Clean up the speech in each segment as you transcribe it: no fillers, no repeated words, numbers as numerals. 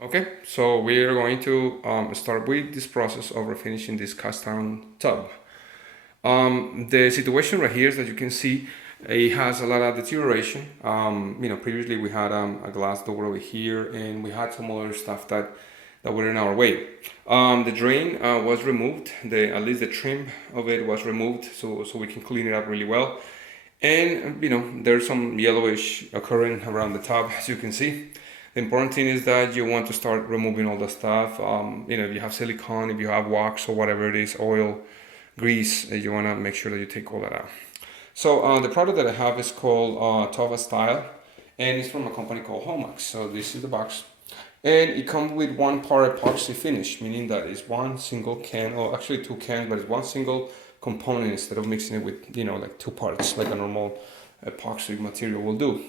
Okay, so we are going to start with this process of refinishing this cast iron tub. The situation right here is that you can see it has a lot of deterioration. Previously we had a glass door over here, and we had some other stuff that were in our way. The drain was removed. At least the trim of it was removed, so we can clean it up really well. And there's some yellowish occurring around the top, as you can see. The important thing is that you want to start removing all the stuff. If you have silicone, if you have wax or whatever it is, oil, grease, you want to make sure that you take all that out. So the product that I have is called Tova Style, and it's from a company called Homax. So this is the box, and it comes with one part epoxy finish, meaning that it's one single can, or actually two cans, but it's one single component instead of mixing it with like two parts like a normal epoxy material will do.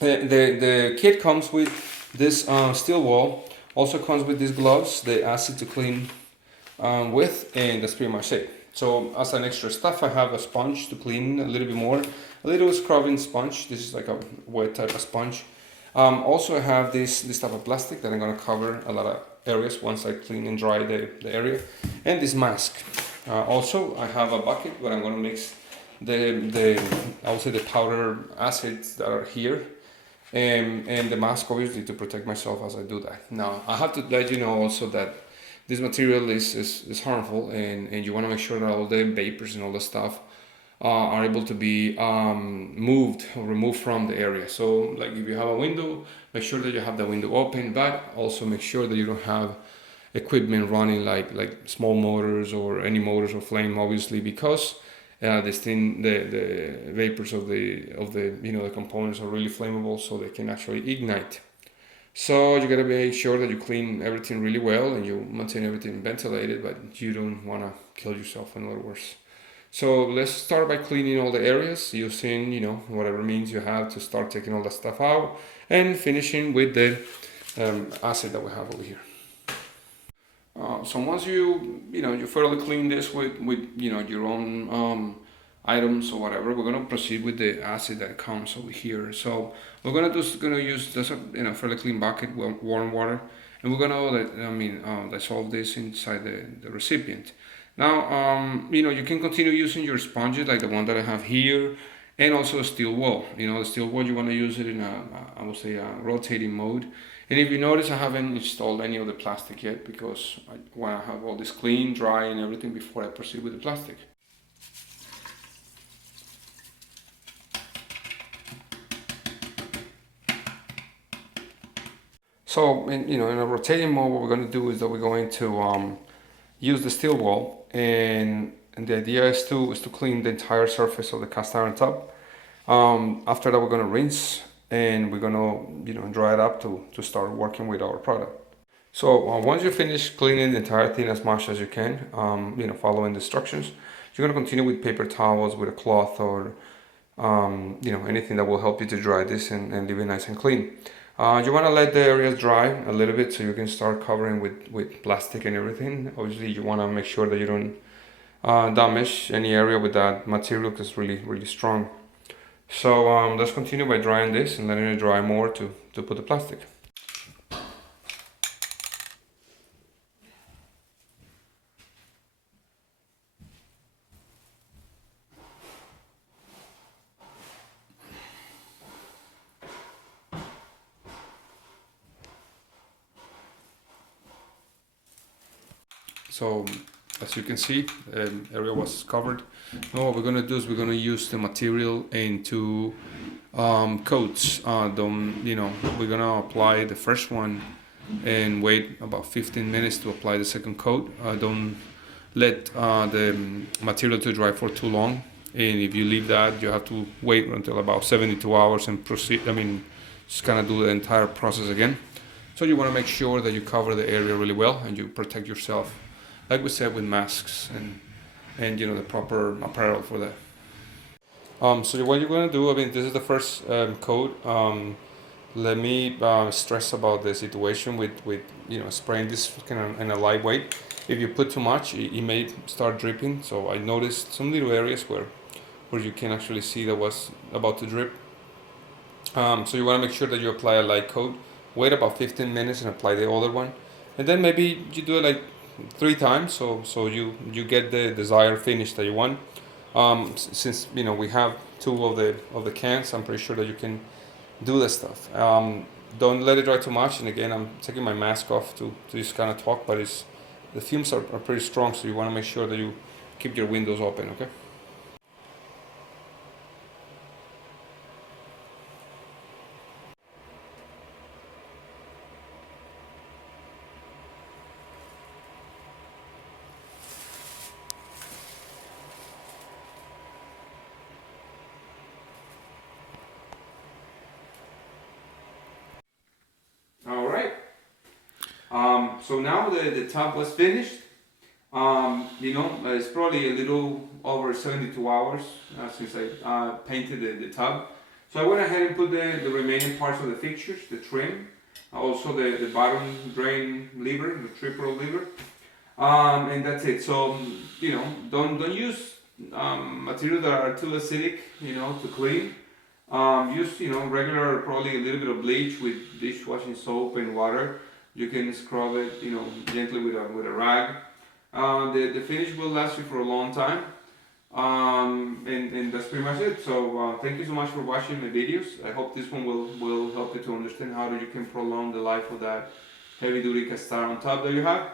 The kit comes with this steel wall, also comes with these gloves, the acid to clean with, and that's pretty much it. So as an extra stuff, I have a sponge to clean a little bit more, a little scrubbing sponge. This is like a wet type of sponge. Also I have this type of plastic that I'm going to cover a lot of areas once I clean and dry the area, and this mask. Also I have a bucket where I'm going to mix the I would say the powder acids that are here, and the mask obviously to protect myself as I do that. Now I have to let you know also that this material is harmful, and you want to make sure that all the vapors and all the stuff are able to be moved or removed from the area. So like if you have a window, make sure that you have the window open, but also make sure that you don't have equipment running like small motors or any motors or flame, obviously, because the vapors of the components are really flammable, so they can actually ignite. So you gotta make sure that you clean everything really well and you maintain everything ventilated, but you don't wanna kill yourself, in other words. So let's start by cleaning all the areas using whatever means you have to start taking all that stuff out, and finishing with the acid that we have over here. So once you thoroughly clean this with your own items or whatever, we're gonna proceed with the acid that comes over here. So we're gonna use just a fairly clean bucket, warm water, and we're gonna dissolve this inside the recipient. Now you can continue using your sponges like the one that I have here, and also a steel wool. The steel wool, you want to use it in I would say a rotating mode. And if you notice, I haven't installed any of the plastic yet because I want to have all this clean, dry, and everything before I proceed with the plastic. So in a rotating mode, what we're going to do is that we're going to use the steel wool, and the idea is to clean the entire surface of the cast iron tub. After that, we're going to rinse, and we're going to dry it up to start working with our product. So once you finish cleaning the entire thing as much as you can, following the instructions, you're going to continue with paper towels, with a cloth, or anything that will help you to dry this and leave it nice and clean. You want to let the areas dry a little bit so you can start covering with plastic and everything. Obviously, you want to make sure that you don't damage any area with that material because it's really, really strong. So let's continue by drying this and letting it dry more to put the plastic. So as you can see, area was covered. Now what we're gonna do is we're gonna use the material into coats. We're gonna apply the first one and wait about 15 minutes to apply the second coat. Don't let the material to dry for too long. And if you leave that, you have to wait until about 72 hours and proceed. Just kind of do the entire process again. So you want to make sure that you cover the area really well and you protect yourself, like we said, with masks and the proper apparel for that. So what you're gonna do, this is the first coat. Let me stress about the situation with spraying this kind of in a lightweight. If you put too much, it may start dripping. So I noticed some little areas where you can actually see that was about to drip. So you want to make sure that you apply a light coat wait about 15 minutes and apply the other one, and then maybe you do it like 3 times, so you get the desired finish that you want. Since we have two of the cans, I'm pretty sure that you can do this stuff. Don't let it dry too much. And again, I'm taking my mask off to just kind of talk, but the fumes are pretty strong, so you want to make sure that you keep your windows open. Okay. All right. So now the tub was finished. It's probably a little over 72 hours since I painted the tub. So I went ahead and put the remaining parts of the fixtures, the trim, also the bottom drain lever, the triple lever, and that's it. So don't use materials that are too acidic, to clean. Use regular, probably a little bit of bleach with dishwashing soap and water. You can scrub it, gently with a rag. The finish will last you for a long time. And that's pretty much it. So thank you so much for watching my videos. I hope this one will help you to understand how you can prolong the life of that heavy duty cast iron tub that you have.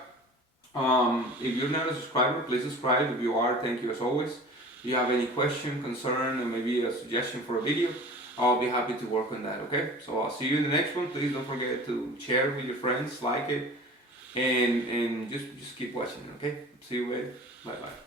If you're not a subscriber, please subscribe. If you are, thank you as always. If you have any question, concern, or maybe a suggestion for a video, I'll be happy to work on that, okay? So I'll see you in the next one. Please don't forget to share with your friends, like it, and just keep watching, okay? See you later. Bye bye.